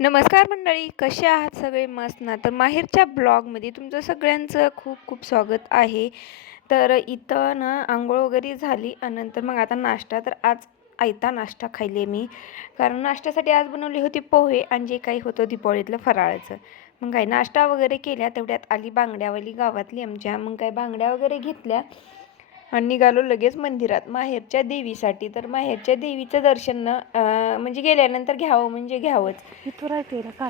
नमस्कार मंडळी कसे आहात सगळे मस्त ना? तर माहेरच्या ब्लॉगमध्ये तुमचं सगळ्यांचं खूप खूप स्वागत आहे. तर इथं ना आंघोळ वगैरे झाली आणि नंतर मग आता नाश्ता. तर आज आयता नाश्ता खाल्ले मी. कारण नाश्त्यासाठी आज बनवली होती पोहे आणि जे काही होतं दिपावळीतलं फराळाचं. मग काय नाश्ता वगैरे केल्या तेवढ्यात आली बांगड्यावाली गावातली आमच्या. मग काय बांगड्या वगैरे घेतल्या. आणि निघालो लगेच मंदिरात. माहेरच्या देवीसाठी. तर माहेरच्या देवीचं दर्शन म्हणजे गेल्यानंतर घ्यावं म्हणजे घ्यावंच.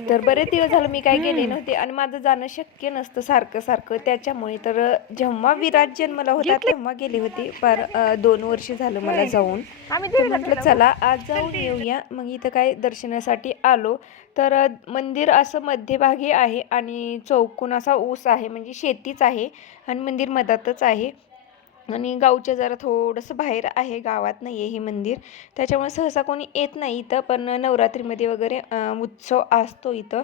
तर बरेच दिवस झालं मी काय गेले नव्हते आणि माझं जाणं शक्य नसतं सारखं सारखं. त्याच्यामुळे तर जेव्हा विराट जन्मला होता तेव्हा गेले होते. पर दोन वर्ष झालं मला जाऊन. म्हटलं चला आज जाऊन येऊया. मग इथं काय दर्शनासाठी आलो. तर मंदिर असं मध्यभागी आहे आणि चौकोन असा ऊस आहे. म्हणजे शेतीच आहे आणि मंदिर मधातच आहे. आणि गावच्या जरा थोडंसं बाहेर आहे गावात नाही आहे हे मंदिर. त्याच्यामुळे सहसा कोणी येत नाही इथं पण नवरात्रीमध्ये वगैरे उत्सव असतो इथं.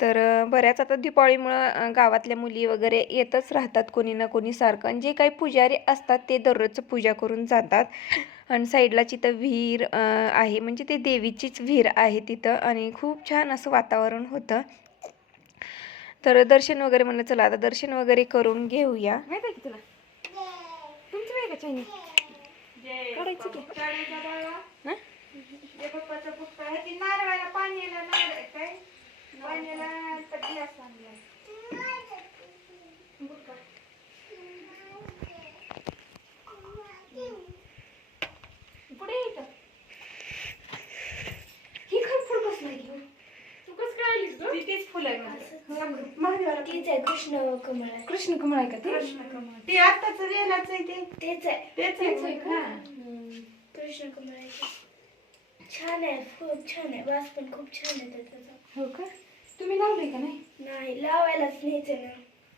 तर बऱ्याच आता दिपावळीमुळं गावातल्या मुली वगैरे येतच राहतात कोणी ना कोणी सारखं. आणि जे काही पुजारी असतात ते दररोजचं पूजा करून जातात. आणि साईडला तिथं विहीर आहे. म्हणजे ते देवीचीच विहीर आहे तिथं. आणि खूप छान असं वातावरण होतं. तर दर्शन वगैरे म्हणलं चला आता दर्शन वगैरे करून घेऊया. माहिती आहे की? तुला तुमचं आहे का चायनी काढायचं की हं? पुढे ये इथं. ही काय फुल कसलं आहे घेऊन? तू कसं काय आलीस गं? तीच फुलं आहे माझं. महादेवाला तीच आहे कृष्ण कमळ आहे. कृष्ण कमळ आहे का ते? ते आताच वेलाच आहे ते. तेच आहे. तेच आहे का? कृष्ण कमळ आहे ते. छान आहे खूप छान आहे. वास पण खूप छान आहे त्याचा. हो का? तुम्ही लावले का नाही? नाही लावायलाच न्यायचं ना.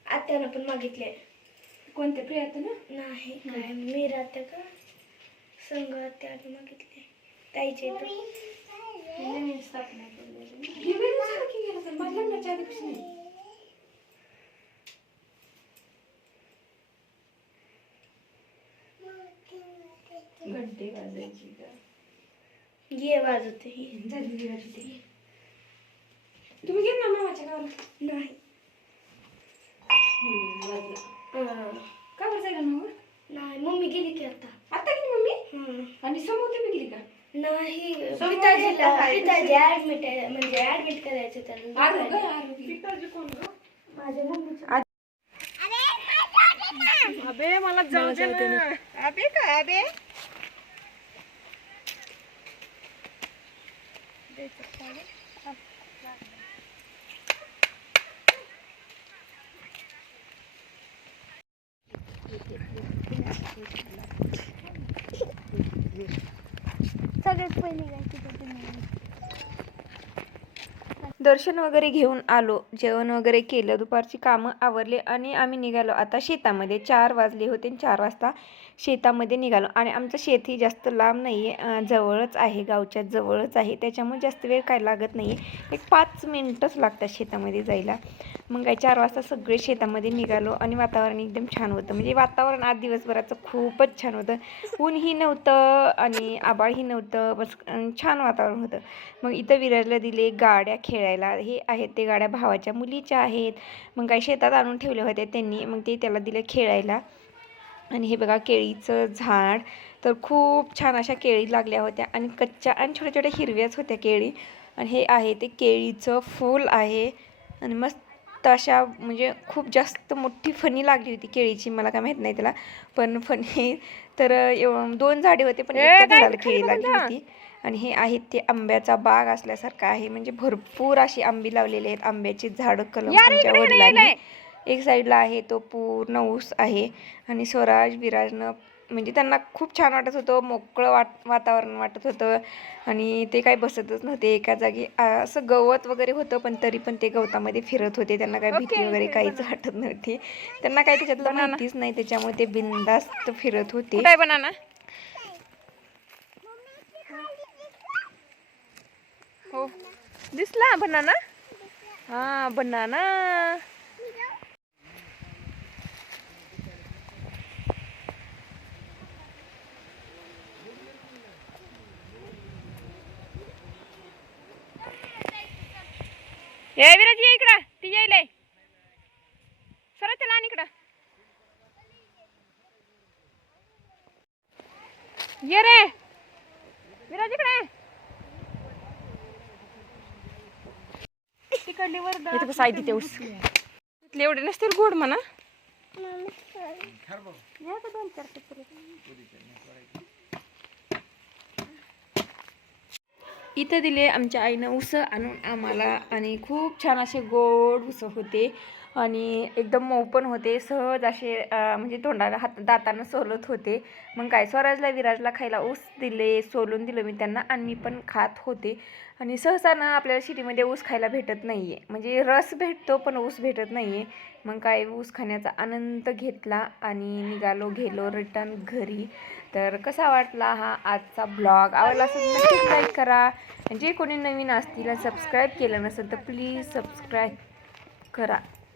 आत्यानं पण मागितले कोणत्या प्रियात ना नाही काय? मी राहते का? संघ आत्यानं मागितले. ताईचे इथं. नवीन स्थापना केलेली. हे वेगळं झालं की गेलं तर माझ्या लग्नाच्या आधीपासून आहे. घंटी वाजायची का? ये वाजवते ही झाली. तुम्ही गेल ना मामाच्या गावाला. नाही. का बरं जायला मामा नाही मम्मी गेली की आता. आता गेली मम्मी? हं. आणि समोर तुम्ही गेली का? नाही पिताजीला. पिताजी ऍडमिट आहे म्हणजे ऍडमिट करायचं त्याला. माझ्या मम्मीचं. अबे मला जाऊ दे ना. अबे काय अबे? सगळ्यात दर्शन वगैरे घेऊन आलो जेवण वगैरे केलं दुपारची कामं आवरले आणि आम्ही निघालो. आता शेतामध्ये चार वाजले होते आणि चार वाजता शेतामध्ये निघालो. आणि आमचं शेत ही जास्त लांब नाही आहे जवळच आहे गावच्या जवळच आहे. त्याच्यामुळे जास्त वेळ काय लागत नाही आहे एक पाच मिनटंच लागतात शेतामध्ये जायला. मग काय चार वाजता सगळे शेतामध्ये निघालो आणि वातावरण एकदम छान होतं. म्हणजे वातावरण आज दिवसभराचं खूपच छान होतं. ऊनही नव्हतं आणि आबाळही नव्हतं. बस छान वातावरण होतं. मग इथं विराजला दिले गाड्या खेळायला. हे आहेत ते गाड्या भावाच्या मुलीच्या आहेत. मग काही शेतात आणून ठेवल्या होत्या त्यांनी. मग ते त्याला दिलं खेळायला. आणि हे बघा केळीचं झाड. तर खूप छान अशा केळी लागल्या होत्या आणि कच्च्या आणि छोट्या छोट्या हिरव्याच होत्या केळी. आणि हे आहे ते केळीचं फूल आहे. आणि मस्त अशा म्हणजे खूप जास्त मोठी फणी लागली होती केळीची मला काय माहीत नाही त्याला. पण फणी तर दोन झाडे होते पण एका झाडाला केळी लागली होती. आणि हे आहेत ते आंब्याचा बाग असल्यासारखा आहे. म्हणजे भरपूर अशी आंबी लावलेली आहेत. आंब्याची झाडं कलम आमच्या वडिलांनी. एक साईडला आहे तो पूर्ण ऊस आहे आणि स्वराज विराजनं म्हणजे त्यांना खूप छान वाटत होतं मोकळं वाट वातावरण वाटत होतं आणि ते काय बसतच नव्हते. एका जागी असं गवत वगैरे होतं पण तरी पण ते गवतामध्ये फिरत होते. त्यांना काय भीती वगैरे काहीच वाटत नव्हती. त्यांना काय त्याच्यातलं माहितीच नाही त्याच्यामुळे ते बिंदास्त फिरत होते. काय बनाना हो. दिसला बनाना हा बनाना ये विराज ये इकडं. ती येईल सरळ त्याला आणि इकडं. ये रे. विराज इकडे तिकडली वर इथं कसं आहे. ऊस तिथले एवढे नसतील गोड म्हणा. दोन चार इथं दिले आमच्या आईनं उस आणून आम्हाला आणि खूप छान असे गोड उस होते. आणि एकदम मऊ पण होते. सहज असे म्हणजे तोंडाला हात दातानं सोलत होते. मग काय स्वराजला विराजला खायला ऊस दिले सोलून दिलं मी त्यांना आणि मी पण खात होते. आणि सहसा ना आपल्याला सिटीमध्ये ऊस खायला भेटत नाही आहे म्हणजे रस भेटतो पण ऊस भेटत नाही आहे मग काय ऊस खाण्याचा आनंद घेतला आणि निघालो गेलो रिटर्न घरी. तर कसा वाटला हा आजचा ब्लॉग आवडला असेल तर नक्कीच लाईक करा. जे कोणी नवीन असतील सबस्क्राईब केलं नसेल तर प्लीज सबस्क्राईब करा.